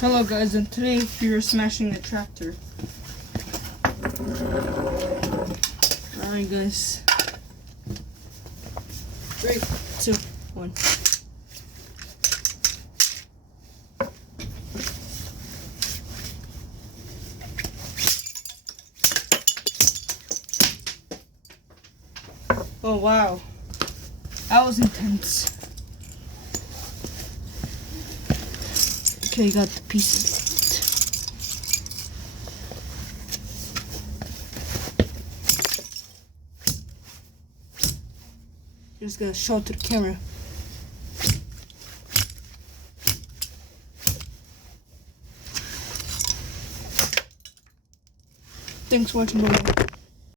Hello guys, and today we are smashing the tractor. Alright guys. 3, 2, 1. Oh wow. That was intense. Okay, got the pieces. Just gonna show it to the camera. Thanks for watching. Bye.